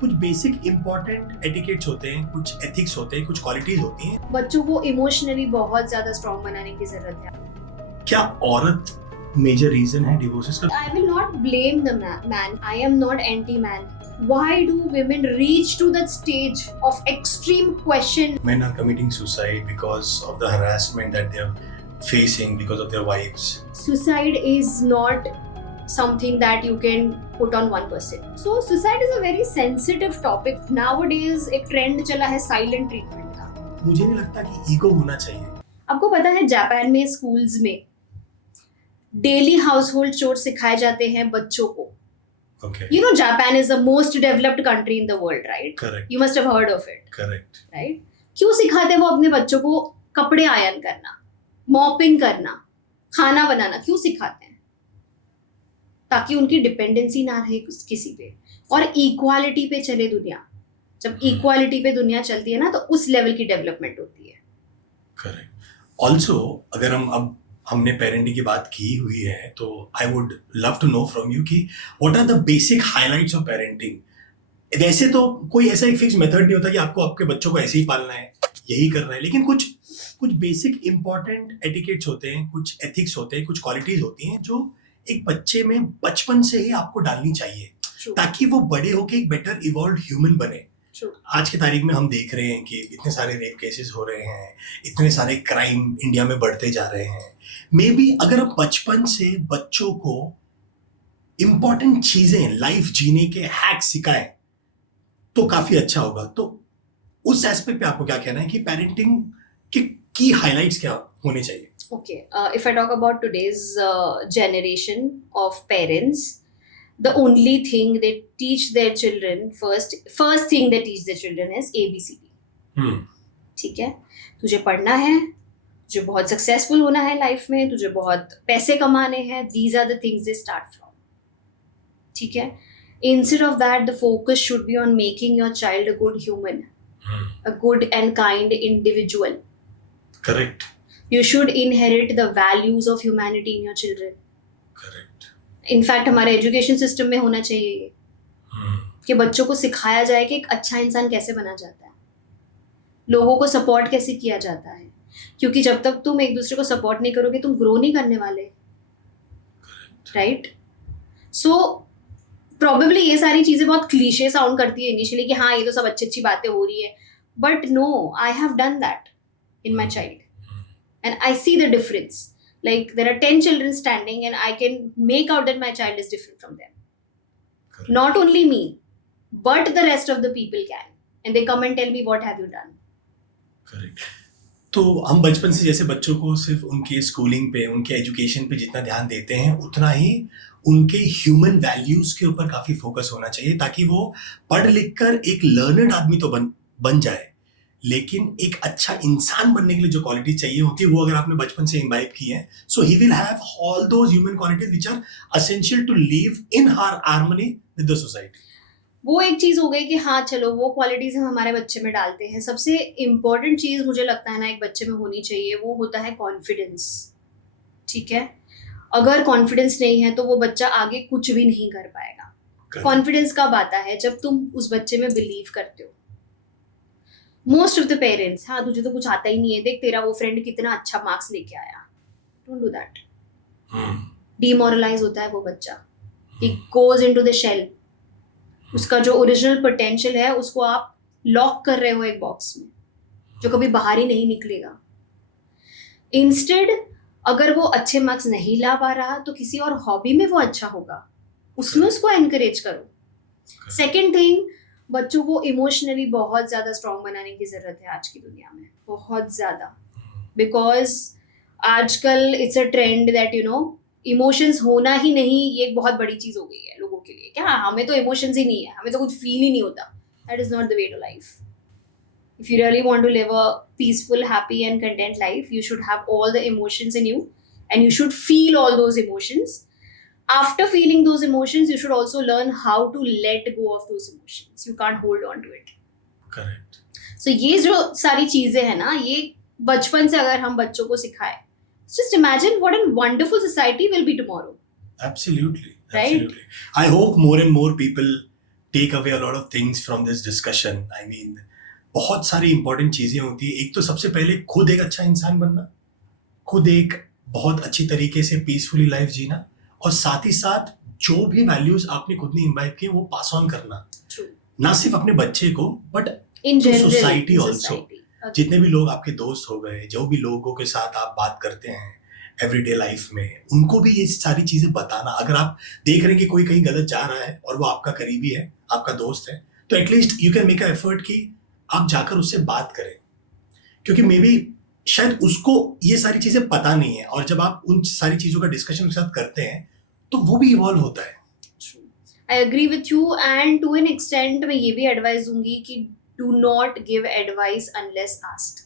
कुछ basic important etiquettes होते हैं, कुछ एथिक्स होते हैं, कुछ क्वालिटीज होती हैं। बच्चों को इमोशनली बहुत ज्यादा स्ट्रॉन्ग बनाने की जरूरत है. क्या औरत मेजर रीजन है डिवोर्सेस का? I will not blame the man. I am not anti-man. Why do women reach to that stage of extreme question? Men are committing suicide because of the harassment that they are facing because of their wives. Suicide is not something that you can put on one person. So suicide is a very sensitive topic. Nowadays एक trend चला है silent treatment का. मुझे नहीं लगता कि ego होना चाहिए. आपको पता है जापान में स्कूल्स में डेली हाउसहोल्ड चोर सिखाए जाते हैं बच्चों को. Okay. You know Japan is the most developed country in the world, right? Correct. You must have heard of it. Correct. Right? क्यों सिखाते हैं वो अपने बच्चों को कपड़े आयरन करना, मॉपिंग करना, खाना बनाना? क्यों सिखाते हैं? ताकि उनकी डिपेंडेंसी ना रहे किसी पे और इक्वालिटी पे चले दुनिया. जब इक्वालिटी पे दुनिया चलती है ना तो उस लेवल की डेवलपमेंट होती है. करेक्ट. ऑल्सो अगर हमने पेरेंटिंग की बात की हुई है तो I would love to know from you कि what are the basic highlights of parenting. वैसे तो कोई ऐसा एक फिक्स मेथड नहीं होता कि आपको आपके बच्चों को ऐसे ही पालना है, यही करना है, लेकिन कुछ बेसिक इंपॉर्टेंट एटिकेट्स होते हैं, कुछ एथिक्स होते हैं, कुछ क्वालिटीज होती हैं जो एक बच्चे में बचपन से ही आपको डालनी चाहिए. True. ताकि वो बड़े होके एक बेटर इवॉल्व ह्यूमन बने. True. आज की तारीख में हम देख रहे हैं कि इतने सारे रेप केसेस हो रहे हैं, इतने सारे क्राइम इंडिया में बढ़ते जा रहे हैं. मे बी अगर आप बचपन से बच्चों को इंपॉर्टेंट चीजें लाइफ जीने के हैक सिखाएं तो काफी अच्छा होगा. तो उस एस्पेक्ट पे आपको क्या कहना है कि पेरेंटिंग के की हाइलाइट्स क्या होने चाहिए? Okay, if I talk about today's generation of parents, the only thing they teach their children first thing they teach their children is ABCD. ठीक है, तुझे पढ़ना है, तुझे बहुत सक्सेसफुल होना है लाइफ में, तुझे बहुत पैसे कमाने हैं. These are the things they start from. ठीक है, instead of that the focus should be on making your child a good human, a good and kind individual. Correct. You should inherit the values of humanity in your children. Correct. In fact, हमारे education system में होना चाहिए ये कि बच्चों को सिखाया जाए कि एक अच्छा इंसान कैसे बना जाता है, लोगों को सपोर्ट कैसे किया जाता है. क्योंकि जब तक तुम एक दूसरे को सपोर्ट नहीं करोगे तुम ग्रो नहीं करने वाले. राइट? सो प्रॉबेबली ये सारी चीज़ें बहुत क्लीशे साउंड करती है इनिशियली कि हाँ ये तो सब अच्छी अच्छी बातें हो रही है, but no, I have done that in my child and I see the difference. Like there are 10 children standing and I can make out that my child is different from them. Correct. Not only me but the rest of the people can, and they come and tell me what have you done. Correct. तो हम बचपन से जैसे बच्चों को सिर्फ उनके schooling पे, उनके एजुकेशन पे जितना ध्यान देते हैं उतना ही उनके ह्यूमन वैल्यूज के ऊपर काफी फोकस होना चाहिए ताकि वो पढ़ लिख कर एक लर्नर्ड आदमी तो बन जाए, लेकिन एक अच्छा इंसान बनने के लिए जो क्वालिटी चाहिए होती है वो अगर आपने बचपन से इम्बाइब की है, so he will have all those human qualities which are essential to live in harmony with the society. वो एक चीज हो गई कि हाँ चलो वो क्वालिटीज हम हमारे बच्चे में डालते हैं. सबसे इम्पोर्टेंट चीज मुझे लगता है ना एक बच्चे में होनी चाहिए, वो होता है कॉन्फिडेंस. ठीक है, अगर कॉन्फिडेंस नहीं है तो वो बच्चा आगे कुछ भी नहीं कर पाएगा. कॉन्फिडेंस कब आता है? जब तुम उस बच्चे में बिलीव करते हो. मोस्ट ऑफ द पेरेंट्स, हाँ तुझे तो कुछ आता ही नहीं है, देख तेरा वो फ्रेंड कितना अच्छा मार्क्स लेके आया. Don't do that. डिमोरलाइज होता है वो बच्चा. He goes into the shell. उसका जो ओरिजिनल पोटेंशियल है उसको आप लॉक कर रहे हो एक बॉक्स में जो कभी बाहर ही नहीं निकलेगा. इंस्टेड अगर वो अच्छे मार्क्स नहीं ला पा रहा तो किसी और हॉबी में वो अच्छा होगा, उसमें उसको एनकरेज करो. सेकेंड थिंग, बच्चों को इमोशनली बहुत ज़्यादा स्ट्रॉन्ग बनाने की ज़रूरत है आज की दुनिया में, बहुत ज़्यादा. बिकॉज आजकल it's a trend that you know emotions होना ही नहीं, ये एक बहुत बड़ी चीज़ हो गई है लोगों के लिए. क्या हमें तो इमोशंस ही नहीं है, हमें तो कुछ फील ही नहीं होता. That is not the way to life. If you really want to live a peaceful, happy and content life, you should have all the emotions in you and you should feel all those emotions. After feeling those emotions, you should also learn how to let go of those emotions. You can't hold on to it. Correct. So ये जो सारी चीजें हैं ना, ये बचपन से अगर हम बच्चों को सिखाएं, just imagine what a wonderful society will be tomorrow. Absolutely. Right? Absolutely. I hope more and more people take away a lot of things from this discussion. I mean, बहुत सारी इंपॉर्टेंट चीजें होती है. एक तो सबसे पहले खुद एक अच्छा इंसान बनना, खुद एक बहुत अच्छी तरीके से पीसफुली लाइफ जीना, और साथ ही साथ जो भी वैल्यूज आपने खुद ने इम्बाइब किए वो पास ऑन करना. True. ना सिर्फ अपने बच्चे को but In to general, society in also. society. Okay. जितने भी लोग आपके दोस्त हो गए, जो भी लोगों के साथ आप बात करते हैं एवरीडे लाइफ में, उनको भी ये सारी चीजें बताना. अगर आप देख रहे हैं कि कोई कहीं गलत जा रहा है और वो आपका करीबी है, आपका दोस्त है, तो at least you can make a effort कि आप जाकर उससे बात करें, क्योंकि मे बी शायद उसको ये सारी चीजें पता नहीं है, और जब आप उन सारी चीजों का डिस्कशन उसके साथ करते हैं तो वो भी इवॉल्व होता है. I agree with you, and to an extent मैं ये भी एडवाइस दूंगी कि do not give advice unless asked.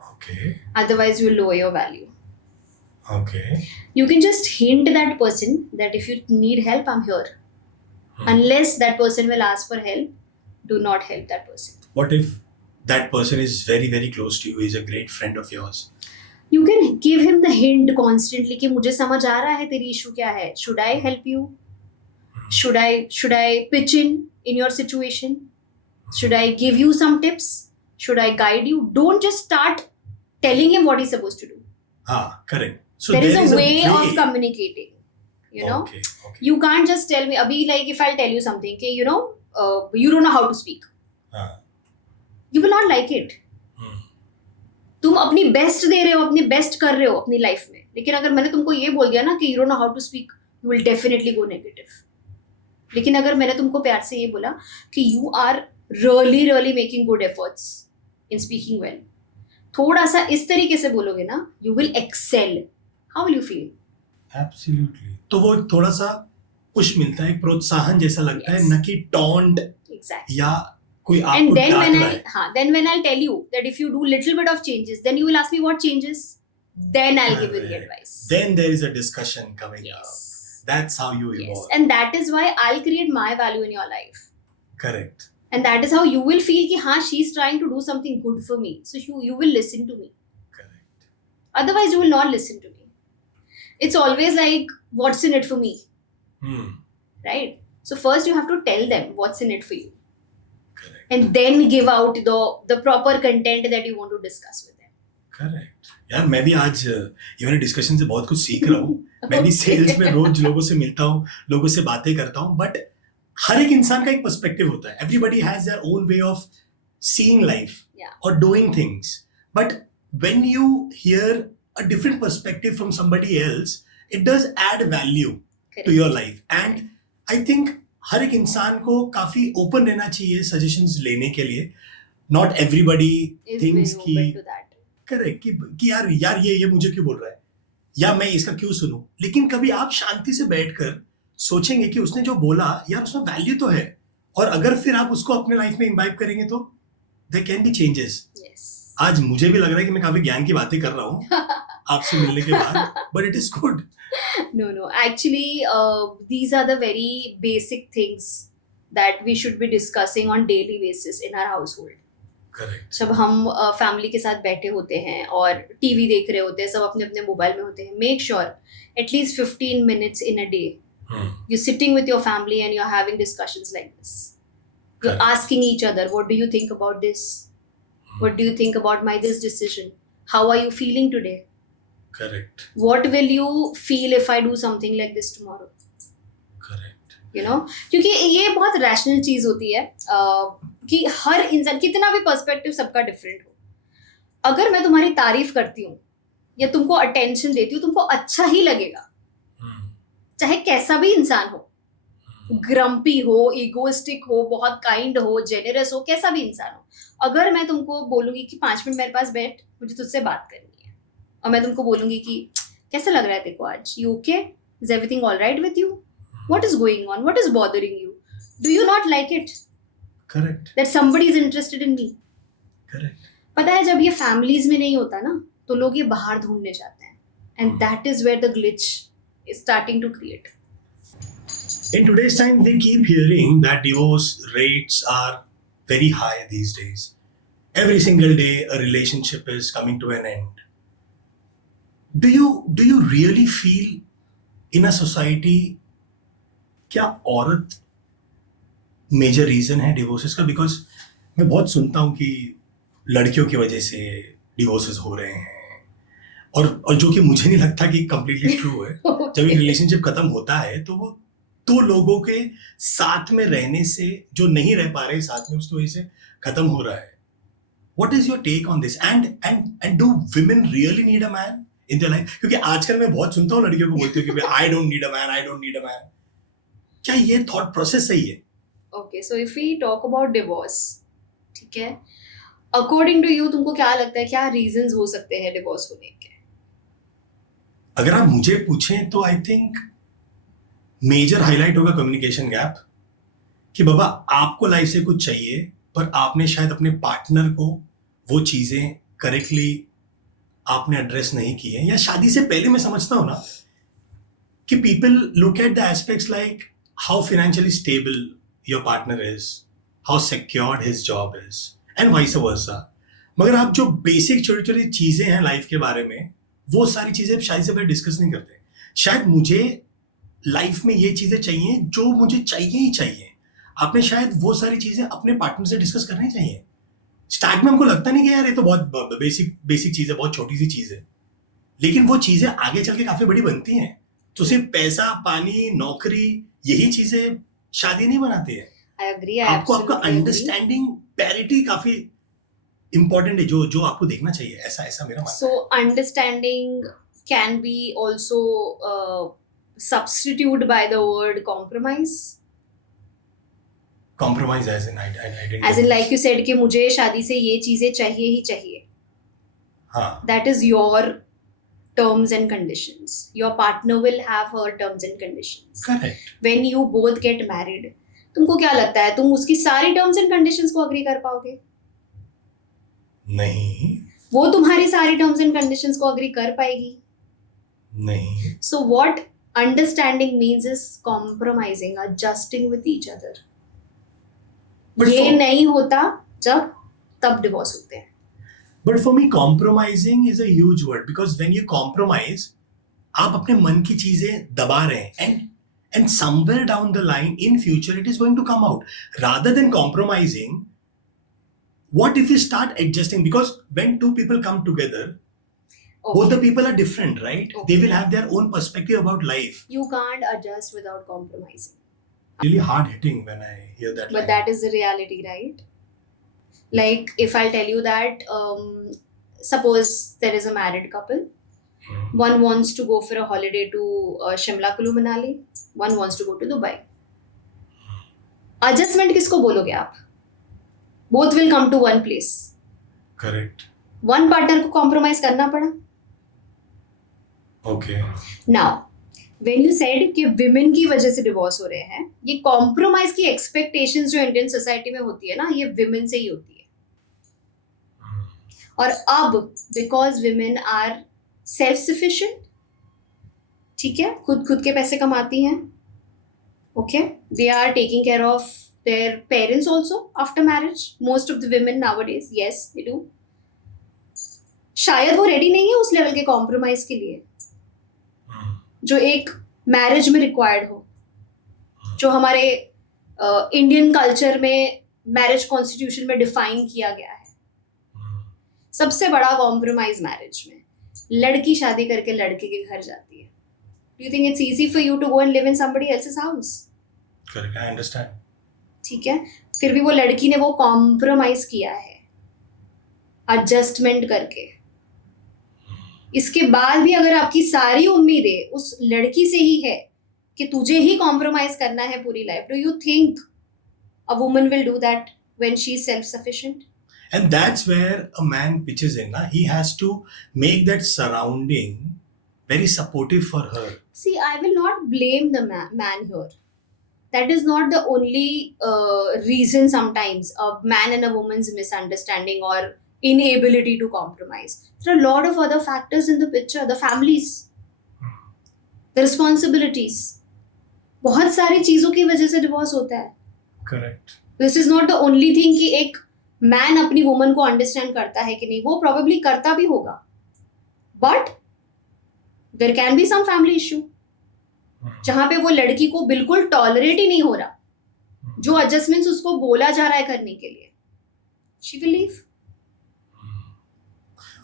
Okay. Otherwise you will lower your value. Okay. You can just hint that person that if you need help, I'm here. Unless that person will ask for help, do not help that person. What if that person is very very close to you, is a great friend of yours? You can give him the hint constantly कि मुझे समझ आ रहा है तेरी issue क्या है. Should I help you? Should I pitch in your situation? Should I give you some tips? Should I guide you? Don't just start telling him what he's supposed to do. Correct. So there is a way of communicating. You know, Okay. you can't just tell me. Abhi, like if I'll tell you something, okay, you know, you don't know how to speak. You will not like it. तुम अपनी best दे रहे हो, अपनी best कर रहे हो अपनी life में, लेकिन अगर मैंने तुमको ये बोल दिया ना कि you don't know how to speak, you will definitely go negative. लेकिन अगर मैंने तुमको प्यार से ये बोला कि you are really really making good efforts in speaking well, थोड़ा सा इस तरीके से बोलोगे ना, you will excel. How will you feel? Absolutely. तो वो थोड़ा सा पुश मिलता है, एक प्रोत्साहन जैसा लगता है, Yes. न कि टॉन्ट एग्जैक्टली. या कोई And आपको then डांट when रहा है. then when I'll tell you that if you do little bit of changes, then you will ask me what changes. Then I'll give you the Correct. advice. Then there is a discussion coming Yes. up. That's how you Yes. evolve. And that is why I'll create my value in your life. Correct. And that is how you will feel कि हाँ, she's trying to do something good for me. So you will listen to me. Correct. Otherwise, you will not listen to me. It's always like, what's in it for me? Right? So first you have to tell them what's in it for you. Correct. And then give out the proper content that you want to discuss with them. Correct. यार मैं भी आज ये वाले discussion से बहुत कुछ सीख रहा हूँ. मैं भी सेल्स में रोज लोगों से मिलता हूँ, लोगों से बातें करता हूँ, बट हर एक इंसान का एक पर्सपेक्टिव होता है. Everybody has their own way of seeing life और doing things, but when you hear a different perspective from somebody else, it does add value to your life. And I think हर एक इंसान को काफी open रहना चाहिए suggestions लेने के लिए. Not everybody Is things very की open to that. करेक्ट कि यार ये मुझे क्यों बोल रहा है, या मैं इसका क्यों सुनूं. लेकिन कभी आप शांति से बैठकर सोचेंगे कि उसने जो बोला यार उसमें वैल्यू तो है, और अगर फिर आप उसको अपने लाइफ में इम्बाइब करेंगे तो there can be changes. Yes. आज मुझे भी लग रहा है कि मैं काफी ज्ञान की बातें कर रहा हूँ आपसे मिलने के बाद, but it is good. No. Actually, these are the very basic things that we should be discussing on daily basis in our household. Correct. जब हम फैमिली के साथ बैठे होते हैं और टीवी देख रहे होते हैं, सब अपने अपने मोबाइल में होते हैं, make sure at least 15 minutes in a day you're sitting with your family and you're having discussions like this. You're Correct. asking each other, what do you think about this? What do you think about my this decision? How are you feeling today? Correct. What will you feel if I do something like this tomorrow? Correct. You know, क्योंकि ये बहुत rational चीज होती है कि हर इंसान, कितना भी पर्सपेक्टिव सबका डिफरेंट हो, अगर मैं तुम्हारी तारीफ करती हूँ या तुमको अटेंशन देती हूँ, तुमको अच्छा ही लगेगा, चाहे कैसा भी इंसान हो, ग्रम्पी हो, इगोइस्टिक हो, बहुत काइंड हो, जेनरस हो, कैसा भी इंसान हो. अगर मैं तुमको बोलूंगी कि 5 मिनट मेरे पास बैठ, मुझे तुझसे बात करनी है, और मैं तुमको बोलूंगी कि कैसा लग रहा है तेरे को आज, you okay, is everything all right with you, what is going on, what is bothering you, do you not like it correct. That somebody is interested in me. Correct. पता है, जब ये फैमिलीज में नहीं होता ना, तो लोग ये बाहर ढूंढने जाते हैं, and that is where the glitch is starting to create. In today's time, we keep hearing that divorce rates are very high these days. Every single day, a relationship is coming to an end. Do you really feel in a society, क्या औरत major reason है divorces का, because मैं बहुत सुनता हूँ कि लड़कियों की वजह से डिवोर्सेस हो रहे हैं, और जो कि मुझे नहीं लगता कि कंप्लीटली ट्रू है। जब एक रिलेशनशिप खत्म होता है तो वो दो लोगों के साथ में रहने से, जो नहीं रह पा रहे साथ में, उसकी वजह से खत्म हो रहा है। What is your take on this, and do women really need a man in their life? क्योंकि आजकल मैं बहुत सुनता हूँ लड़कियों को बोलती हूँ कि I don't need a man, I don't need a man. क्या ये थॉट प्रोसेस सही है? Okay, so if we talk about divorce, ठीक है, अकॉर्डिंग टू यू तुमको क्या लगता है क्या रीजंस हो सकते हैं डिवोर्स होने के? अगर आप मुझे पूछें तो आई थिंक मेजर हाईलाइट होगा कम्युनिकेशन गैप, कि बाबा आपको लाइफ से कुछ चाहिए पर आपने शायद अपने पार्टनर को वो चीजें करेक्टली आपने एड्रेस नहीं की है। या शादी से पहले मैं समझता हूं ना कि people look at the aspects like how financially stable your partner is, how secured his job is, and vice वर्सा। मगर आप जो बेसिक छोटी छोटी चीजें हैं लाइफ के बारे में, वो सारी चीजें शादी से पहले डिस्कस नहीं करते। शायद मुझे लाइफ में ये चीजें चाहिए जो मुझे चाहिए ही चाहिए, आपने शायद वो सारी चीजें अपने पार्टनर से डिस्कस करनी चाहिए। स्टार्ट में हमको लगता नहीं कि यार ये तो बहुत बेसिक चीज है, बहुत छोटी सी चीज है, लेकिन वो चीजें आगे चल के काफी बड़ी बनती हैं। तो सिर्फ पैसा, पानी, नौकरी, यही चीजें शादी नहीं बनाती है। आई एग्री, आपको आपका अंडरस्टैंडिंग, पैरिटी काफी इंपॉर्टेंट है, जो आपको देखना चाहिए। ऐसा ऐसा मेरा मानना so understanding can be also substitute by the word compromise. Compromise as in I didn't. As in like you said कि मुझे शादी से ये चीजें चाहिए ही चाहिए. हाँ. That is your terms and conditions. Your partner will have her terms and conditions. Correct. When you both get married, तुमको क्या लगता है तुम उसकी सारी terms and conditions को agree कर पाओगे? नहीं. वो तुम्हारी सारी terms and conditions को agree कर पाएगी? नहीं. So what understanding means is compromising, adjusting with each other. ये नहीं होता जब तब डिवोर्स होते हैं. But for me, compromising is a huge word, because when you compromise, आप अपने मन की चीजें दबा रहे हैं, and somewhere down the line in future it is going to come out. Rather than compromising, what if you start adjusting? Because when two people come together, Okay. both the people are different, right? Okay. They will have their own perspective about life. You can't adjust without compromising. Really hard hitting when I hear that. But line. that is the reality, right? Like if I'll tell you that, suppose there is a married couple. One wants to go for a holiday to Shimla, Kullu, Manali. One wants to go to Dubai. Adjustment किसको बोलोगे आप? Both will come to one place. Correct. One partner को compromise करना पड़ा. Okay. Now, when you said कि women की वजह से डिवोर्स हो रहे हैं, ये कॉम्प्रोमाइज की एक्सपेक्टेशंस जो इंडियन सोसाइटी में होती है ना, ये women से ही होती है. और अब because women are self sufficient, ठीक है, खुद के पैसे कमाती हैं, okay, they are taking care of their parents also after marriage. Most of the women nowadays, yes they do. शायद वो रेडी नहीं है उस लेवल के कॉम्प्रोमाइज के लिए जो एक मैरिज में रिक्वायर्ड हो, जो हमारे इंडियन कल्चर में मैरिज कॉन्स्टिट्यूशन में डिफाइन किया गया है. सबसे बड़ा कॉम्प्रोमाइज मैरिज में, लड़की शादी करके लड़के के घर जाती है. Do you think it's easy for you to go and live in somebody else's house? Correct, I understand. ठीक है, फिर भी वो लड़की ने वो कॉम्प्रोमाइज किया है एडजस्टमेंट करके. इसके बाद भी अगर आपकी सारी उम्मीदें उस लड़की से ही है कि तुझे ही कॉम्प्रोमाइज करना है पूरी life, do you think a woman will do that when she is self sufficient? And that's where a man pitches in. He has to make that surrounding very supportive for her. See, I will not blame the man here. That is not the only reason sometimes a man and a woman's misunderstanding or inability to compromise. There are a lot of other factors in the picture. The families, the responsibilities. बहुत सारी चीजों की वजह से divorce होता है. Correct. This is not the only thing कि एक मैन अपनी वुमन को अंडरस्टैंड करता है कि नहीं, वो प्रोबेबली करता भी होगा, but there can be some family issue जहां पे वो लड़की को बिल्कुल टॉलरेट ही नहीं हो रहा, जो एडजस्टमेंट्स उसको बोला जा रहा है करने के लिए, शी विल लीव.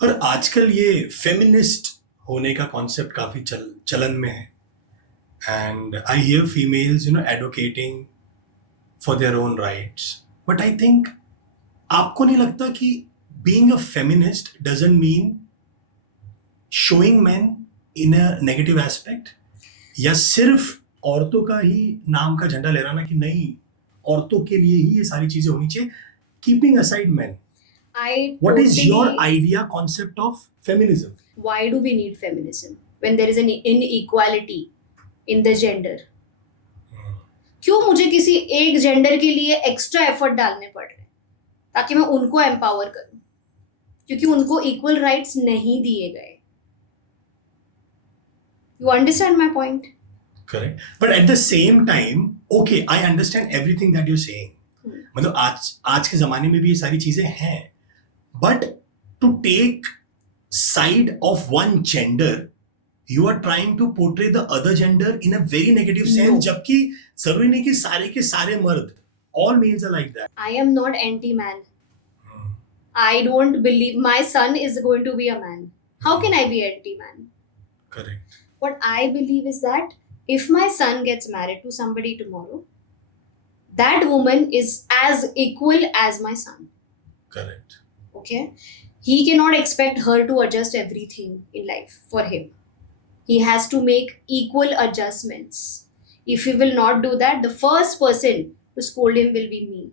और आजकल ये फेमिनिस्ट होने का कॉन्सेप्ट काफी चलन में है. And I hear females advocating for their own rights. But I think आपको नहीं लगता कि being a feminist doesn't mean showing man in a negative aspect, या सिर्फ औरतों का ही नाम का झंडा लहराना कि नहीं औरतों के लिए ही ये सारी चीजें होनी चाहिए, keeping aside man. I What is your totally. idea concept of feminism? Why do we need feminism when there is an inequality in the gender? क्यों मुझे किसी एक जेंडर के लिए एक्स्ट्रा एफर्ट डालने पड़ रहे हैं ताकि मैं उनको एम्पावर करूं, क्योंकि उनको इक्वल राइट्स नहीं दिए गए. You understand my point? Correct. But at the same time, okay, I understand everything that you're saying. मतलब आज के जमाने में भी ये सारी चीजें हैं, but to take side of one gender, you are trying to portray the other gender in a very negative sense. No. जबकि जरूरी नहीं कि सारे के सारे मर्द, all males are like that. I am not anti-man. I don't believe my son is going to be a man. How can I be anti-man? Correct. What I believe is that if my son gets married to somebody tomorrow, that woman is as equal as my son. Correct. Okay? He cannot expect her to adjust everything in life for him. He has to make equal adjustments. If he will not do that, the first person to scold him will be me.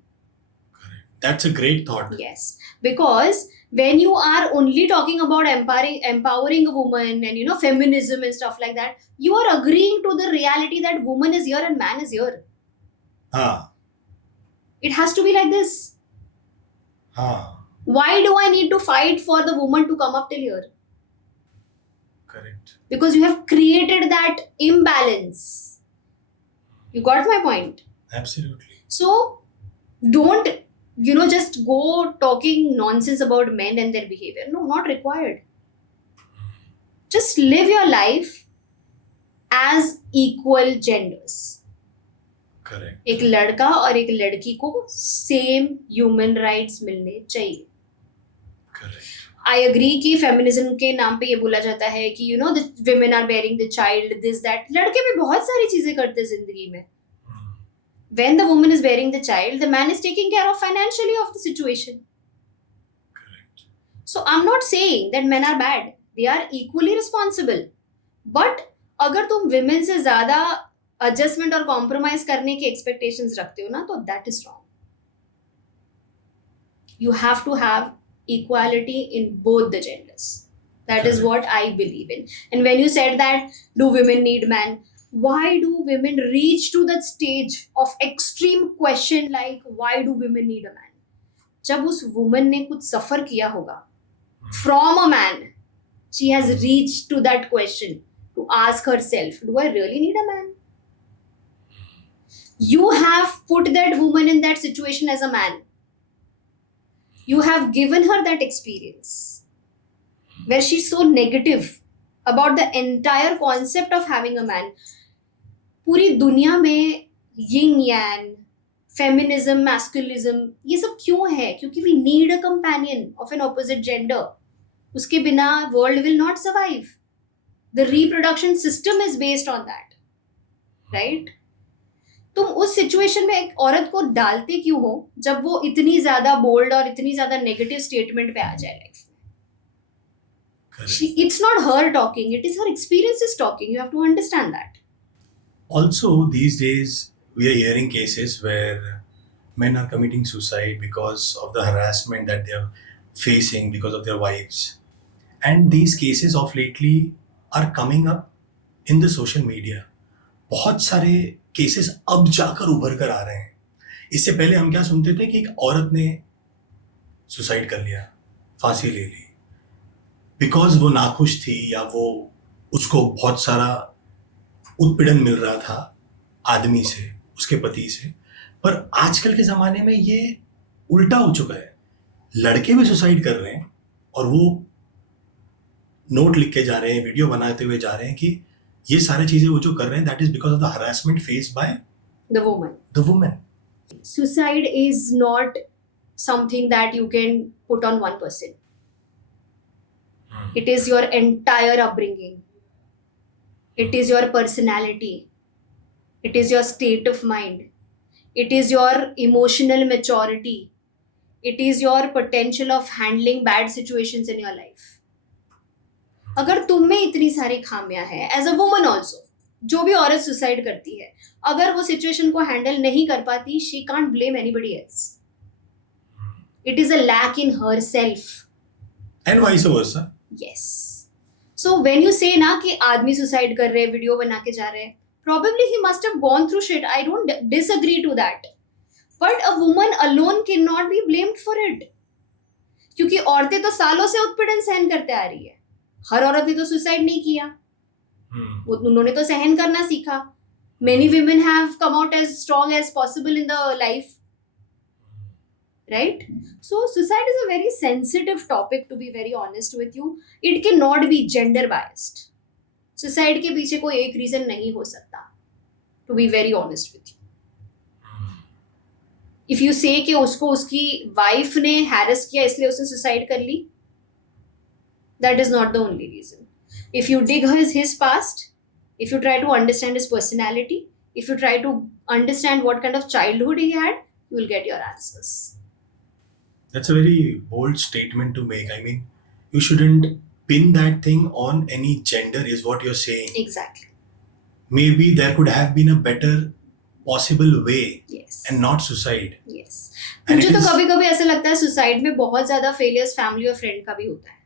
Correct. That's a great thought. Yes, because when you are only talking about empowering a woman and feminism and stuff like that, you are agreeing to the reality that woman is here and man is here. हाँ. It has to be like this. हाँ. Why do I need to fight for the woman to come up till here? Correct. Because you have created that imbalance. You got my point? Absolutely. So don't just go talking nonsense about men and their behavior. No, not required. Just live your life as equal genders. Correct. एक लड़का और एक लड़की को same human rights मिलने चाहिए. Correct. I agree कि feminism के नाम पे ये बोला जाता है कि the women are bearing the child, this that. लड़के भी बहुत सारी चीजें करते हैं जिंदगी में. When the woman is bearing the child, the man is taking care of financially of the situation. Correct. So I'm not saying that men are bad. They are equally responsible. But अगर तुम women से ज्यादा adjustment और compromise करने की expectations रखते हो ना, तो that is wrong. You have to have equality in both the genders. That is what I believe in. And when you said that, do women need men? Why do women reach to that stage of extreme question like, why do women need a man? जब उस woman ने कुछ suffer किया होगा from a man, she has reached to that question to ask herself, do I really need a man? You have put that woman in that situation as a man. You have given her that experience where she's so negative about the entire concept of having a man. पूरी दुनिया में Ying यांग, feminism, मैस्कुलिज्म, ये सब क्यों है? क्योंकि we need a companion of an opposite gender. उसके बिना world will not survive. The reproduction system is based on that, right? तुम उस सिचुएशन में एक औरत को डालते क्यों हो जब वो इतनी ज्यादा बोल्ड और इतनी ज्यादा नेगेटिव स्टेटमेंट पे आ जाए लाइफ में? It's not her talking, it is her experiences talking. You have to understand that. Also, these days we are hearing cases where men are committing suicide because of the harassment that they are facing because of their wives. And these cases of lately are coming up in the social media. बहुत सारे cases अब जाकर उभर कर आ रहे हैं. इससे पहले हम क्या सुनते थे कि एक औरत ने सुसाइड कर लिया, फांसी ले ली, बिकॉज वो नाखुश थी या वो उसको बहुत सारा उत्पीड़न मिल रहा था आदमी से, उसके पति से. पर आजकल के ज़माने में ये उल्टा हो चुका है. लड़के भी सुसाइड कर रहे हैं और वो नोट लिख के जा रहे हैं, वीडियो बनाते हुए जा रहे हैं कि ये सारी चीज़ें वो जो कर रहे हैं that is because of the harassment faced by The woman. The women. Suicide is not something that you can put on one person. It is your entire upbringing. It is your personality. It is your state of mind. It is your emotional maturity. It is your potential of handling bad situations in your life. अगर तुम में इतनी सारी खामियां हैं as a woman also, जो भी औरत सुसाइड करती है, अगर वो सिचुएशन को हैंडल नहीं कर पाती, she can't blame anybody else. It is a lack in herself. And vice versa. Yes. So when you say ना कि आदमी सुसाइड कर रहे हैं, वीडियो बना के जा रहे हैं, probably he must have gone through shit. I don't disagree to that. But a woman alone cannot be blamed for it. क्योंकि औरतें तो सालों से उत्पीड़न सहन करते आ रही है. हर औरत ने तो सुसाइड नहीं किया. उन्होंने तो सहन करना सीखा. Many women have come out as strong as possible in the life. Right? So suicide is a very sensitive topic, to be very honest with you. It cannot be gender biased. Suicide के पीछे कोई एक reason नहीं हो सकता, to be very honest with you. If you say कि उसको उसकी वाइफ ने हैरेस किया इसलिए उसने सुसाइड कर ली, that is not the only reason. If you dig his past, if you try to understand his personality, if you try to understand what kind of childhood he had, you will get your answers. That's a very bold statement to make. I mean, you shouldn't pin that thing on any gender, is what you're saying. Exactly. Maybe there could have been a better possible way. Yes. And not suicide. Yes. And मुझे it तो is- कभी कभी ऐसा लगता है suicide में बहुत ज्यादा फेलियर्स फैमिली और फ्रेंड का भी होता है.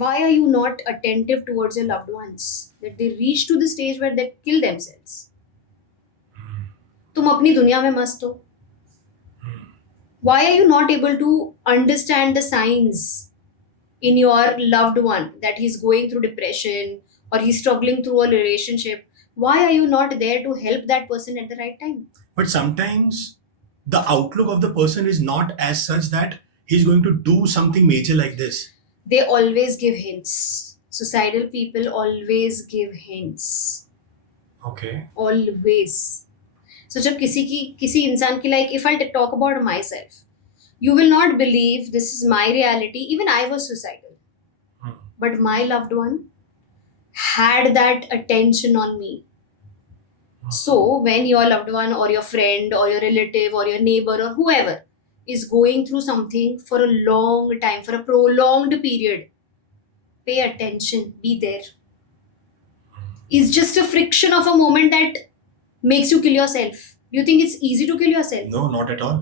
Why are you not attentive towards your loved ones that they reach to the stage where they kill themselves? तुम अपनी दुनिया में मस्त हो. Why are you not able to understand the signs in your loved one that he's going through depression or he's struggling through a relationship? Why are you not there to help that person at the right time? But sometimes the outlook of the person is not as such that he's going to do something major like this. They always give hints. Suicidal people always give hints. Okay. Always. So जब किसी इंसान की, like if I'll talk about myself, you will not believe this is my reality. Even I was suicidal. But my loved one had that attention on me. So when your loved one or your friend or your relative or your neighbor or whoever is going through something for a long time, for a prolonged period, pay attention, be there. It's just a friction of a moment that makes you kill yourself. Do you think it's easy to kill yourself? No, not at all.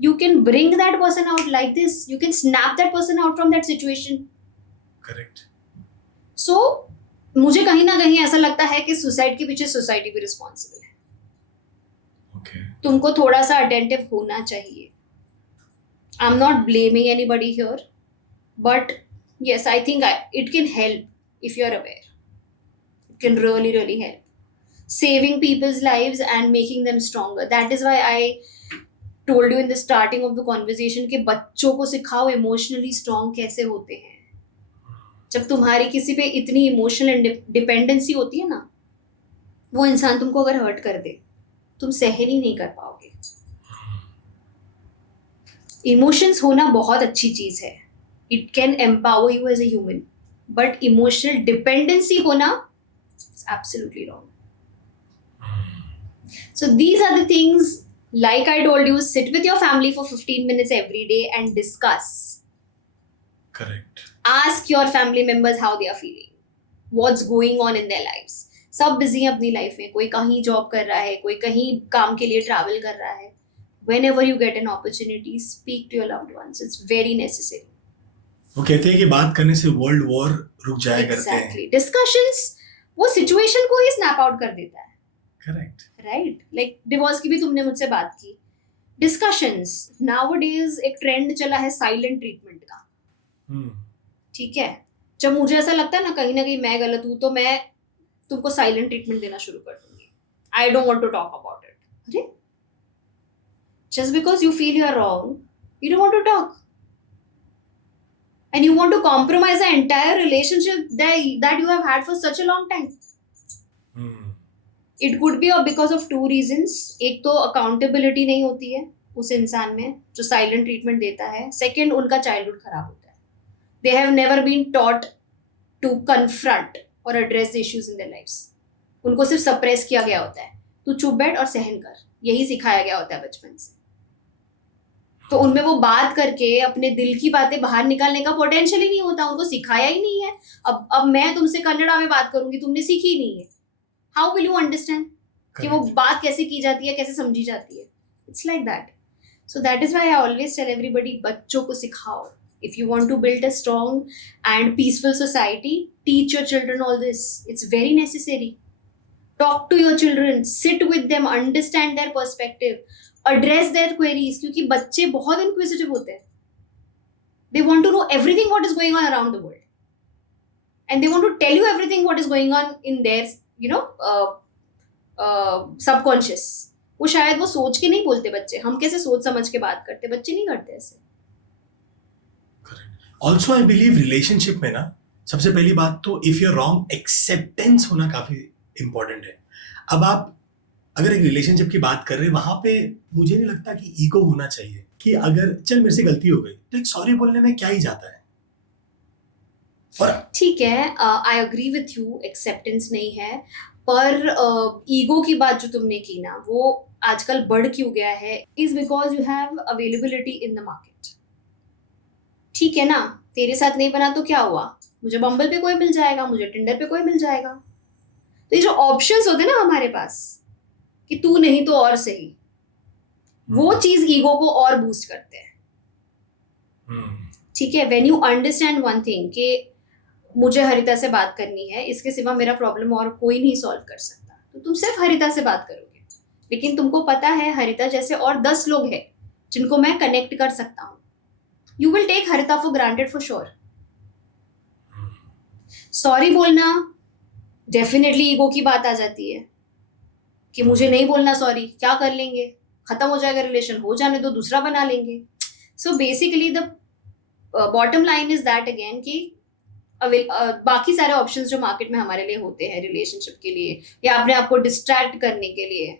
You can bring that person out like this. You can snap that person out from that situation. Correct. So मुझे कहीं ना कहीं ऐसा लगता है कि suicide के पीछे सोसाइटी भी रिस्पॉन्सिबल है. Okay. तुमको थोड़ा सा अटेंटिव होना चाहिए. I am not blaming anybody here, but yes, I think it can help if you're aware. It can really, really help. Saving people's lives and making them stronger. That is why I told you in the starting of the conversation कि बच्चों को सिखाओ emotionally strong कैसे होते हैं. जब तुम्हारी किसी पे इतनी इमोशनल डिपेंडेंसी होती है ना, वो इंसान तुमको अगर हर्ट कर दे, तुम सहन ही नहीं कर पाओगे. इमोशंस होना बहुत अच्छी चीज है. It can empower you as a human, but emotional dependency होना absolutely wrong. So these are the things, like I told you, sit with your family for 15 minutes every day and discuss. Correct. Ask your family members how they are feeling. What's going on in their lives. सब busy हैं अपनी life में. कोई कहीं job कर रहा है, कोई कहीं काम के लिए ट्रैवल कर रहा है. Whenever you get an opportunity, speak to your loved ones. It's very necessary. वो कहते हैं कि बात करने से वर्ल्ड वॉर रुक जाया करते हैं. Exactly. Discussions वो सिचुएशन को ही स्नैप आउट कर देता है. Correct. राइट. लाइक डिवोर्स की भी तुमने मुझसे बात की. डिस्कशंस नाउअडेज एक ट्रेंड चला है साइलेंट ट्रीटमेंट का. ठीक है. जब मुझे ऐसा लगता है ना कहीं मैं गलत हूँ, तो मैं तुमको साइलेंट ट्रीटमेंट देना शुरू कर दूंगी. I don't want to talk about it. अरे just because you feel you are wrong, you don't want to talk, and you want to compromise the entire relationship that you have had for such a long time. It could be because of 2 reasons. एक तो accountability नहीं होती है उस इंसान में जो silent treatment देता है. सेकंड, उनका चाइल्डहुड खराब होता है. They have never been taught to confront और address the issues in their lives. उनको सिर्फ सप्रेस किया गया होता है. तू चुप बैठ और सहन कर, यही सिखाया गया होता है बचपन से. तो उनमें वो बात करके अपने दिल की बातें बाहर निकालने का पोटेंशियल ही नहीं होता. उनको सिखाया ही नहीं है. अब मैं तुमसे कन्नड़ा में बात करूंगी, तुमने सीखी ही नहीं है. हाउ विल यू अंडरस्टैंड कि वो बात कैसे की जाती है, कैसे समझी जाती है. It's like that. So that is why I always tell everybody, बच्चों को सिखाओ. If you want to build a strong and peaceful society, teach your children all this. It's very necessary. Talk to your children, sit with them, understand their perspective, address their queries. क्योंकि बच्चे बहुत inquisitive होते हैं. They want to know everything what is going on around the world, and they want to tell you everything what is going on in their subconscious. वो शायद वो सोच के नहीं बोलते बच्चे. हम कैसे सोच समझ के बात करते, बच्चे नहीं करते ऐसे. ऑल्सो आई बिलीव रिलेशनशिप में ना सबसे पहली बात तो इफ यू रॉन्ग, एक्सेप्टेंस होना काफी इंपॉर्टेंट है. अब आप अगर एक रिलेशनशिप की बात कर रहे हैं, वहां पे मुझे नहीं लगता कि ईगो होना चाहिए कि अगर चल मेरे से गलती हो गई तो एक सॉरी बोलने में क्या ही जाता है. और ठीक है, I agree with you, acceptance नहीं है. पर ईगो की बात जो तुमने की ना, वो आजकल बढ़ क्यों गया है, is because you have availability in the market. ठीक है ना, तेरे साथ नहीं बना तो क्या हुआ, मुझे बम्बल पे कोई मिल जाएगा, मुझे टिंडर पे कोई मिल जाएगा. तो ये जो ऑप्शंस होते हैं ना हमारे पास कि तू नहीं तो और सही, वो चीज ईगो को और बूस्ट करते हैं. ठीक है, when you understand one thing कि मुझे हरिता से बात करनी है, इसके सिवा मेरा प्रॉब्लम और कोई नहीं सॉल्व कर सकता, तो तुम सिर्फ हरिता से बात करोगे. लेकिन तुमको पता है हरिता जैसे और 10 लोग हैं जिनको मैं कनेक्ट कर सकता हूँ. You will take Harita for granted for sure. Sorry बोलना डेफिनेटली ईगो की बात आ जाती है कि मुझे नहीं बोलना सॉरी, क्या कर लेंगे, खत्म हो जाएगा रिलेशन, हो जाने दो, दूसरा बना लेंगे. So basically the bottom line is that again कि बाकी सारे ऑप्शंस जो मार्केट में हमारे लिए होते हैं रिलेशनशिप के लिए या अपने आप को डिस्ट्रैक्ट करने के लिए,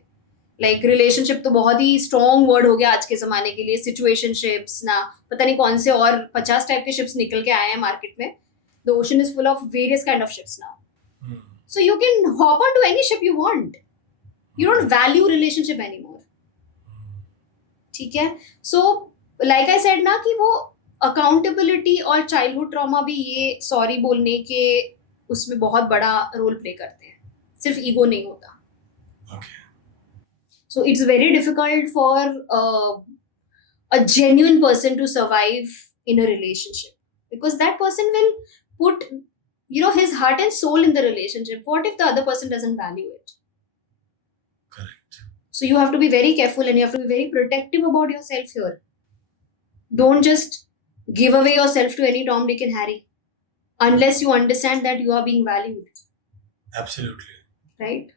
लाइक रिलेशनशिप तो बहुत ही स्ट्रॉन्ग वर्ड हो गया आज के जमाने के लिए. सिचुएशनशिप्स ना पता नहीं कौन से और 50 टाइप के शिप्स निकल के आए हैं मार्केट में. The ocean is full of various kind of ships now. So you can hop on to any ship you want. You don't value relationship anymore. ठीक है. So like I said ना कि वो accountability और childhood trauma भी ये sorry बोलने के उसमें बहुत बड़ा रोल प्ले करते हैं. सिर्फ ईगो नहीं होता. okay. So it's very difficult for a genuine person to survive in a relationship because that person will put his heart and soul in the relationship. What if the other person doesn't value it? So you have to be very careful and you have to be very protective about yourself here. Don't just give away yourself to any Tom, Dick and Harry unless you understand that you are being valued. Absolutely. Right?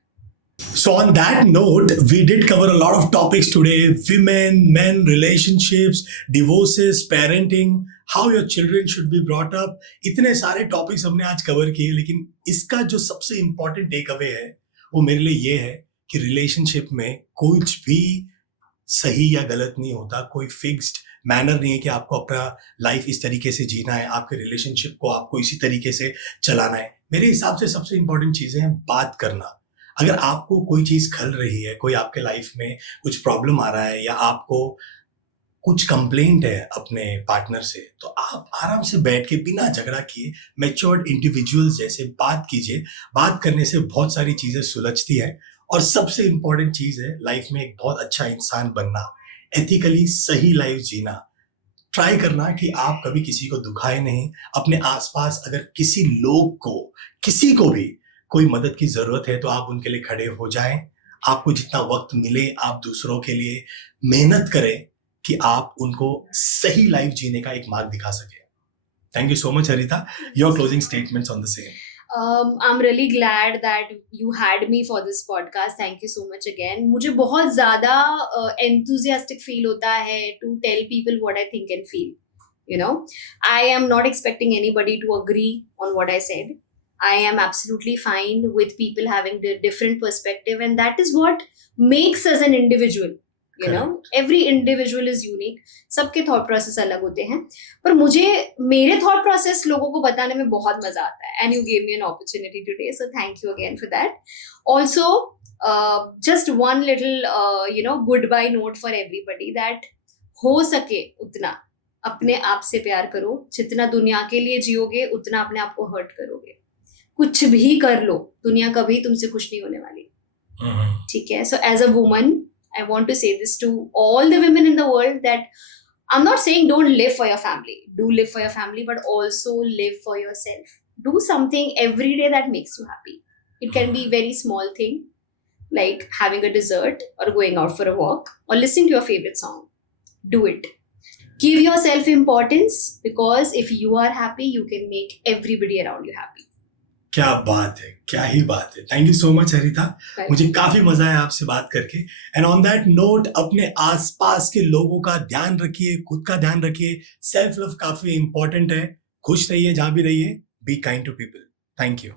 So on that note, we did cover a lot of topics today. Women, men, relationships, divorces, parenting, how your children should be brought up. इतने सारे topics हमने आज cover किए, लेकिन इसका जो सबसे important takeaway है वो मेरे लिए ये है कि रिलेशनशिप में कुछ भी सही या गलत नहीं होता. कोई फिक्स्ड मैनर नहीं है कि आपको अपना लाइफ इस तरीके से जीना है, आपके रिलेशनशिप को आपको इसी तरीके से चलाना है. मेरे हिसाब से सबसे इंपॉर्टेंट चीज़ें हैं बात करना. अगर आपको कोई चीज़ खल रही है, कोई आपके लाइफ में कुछ प्रॉब्लम आ रहा है या आपको कुछ कंप्लेंट है अपने पार्टनर से, तो आप आराम से बैठ के बिना झगड़ा किए मैच्योर्ड इंडिविजुअल्स जैसे बात कीजिए. बात करने से बहुत सारी चीज़ें सुलझती हैं. और सबसे इंपॉर्टेंट चीज है लाइफ में एक बहुत अच्छा इंसान बनना, एथिकली सही लाइफ जीना. ट्राई करना कि आप कभी किसी को दुखाए नहीं. अपने आसपास अगर किसी को भी कोई मदद की जरूरत है तो आप उनके लिए खड़े हो जाएं. आपको जितना वक्त मिले आप दूसरों के लिए मेहनत करें कि आप उनको सही लाइफ जीने का एक मार्ग दिखा सके. Thank you so much Harita. Your closing statements on the same. I'm really glad that you had me for this podcast. Thank you so much again. मुझे बहुत ज़्यादा enthusiastic feel होता है to tell people what I think and feel. I am not expecting anybody to agree on what I said. I am absolutely fine with people having the different perspective, and that is what makes us an individual. You know, every individual is unique. सबके thought process अलग होते हैं, पर मुझे मेरे thought process लोगों को बताने में बहुत मजा आता है, and you gave me an opportunity today, so thank you again for that. Also, just one little goodbye note for everybody, that हो सके उतना अपने आप से प्यार करो. जितना दुनिया के लिए जियोगे उतना अपने आप को हर्ट करोगे. कुछ भी कर लो, दुनिया कभी तुमसे खुश नहीं होने वाली. ठीक है? So as a woman, I want to say this to all the women in the world, that I'm not saying don't live for your family. Do live for your family, but also live for yourself. Do something every day that makes you happy. It can be very small thing, like having a dessert or going out for a walk or listening to your favorite song. Do it. Give yourself importance, because if you are happy, you can make everybody around you happy. क्या बात है, क्या ही बात है. Thank you so much हरिता. मुझे काफी मजा आया आपसे बात करके. एंड ऑन दैट नोट, अपने आसपास के लोगों का ध्यान रखिए, खुद का ध्यान रखिए. सेल्फ लव काफी इंपॉर्टेंट है. खुश रहिए जहां भी रहिए. Be kind to people. Thank you.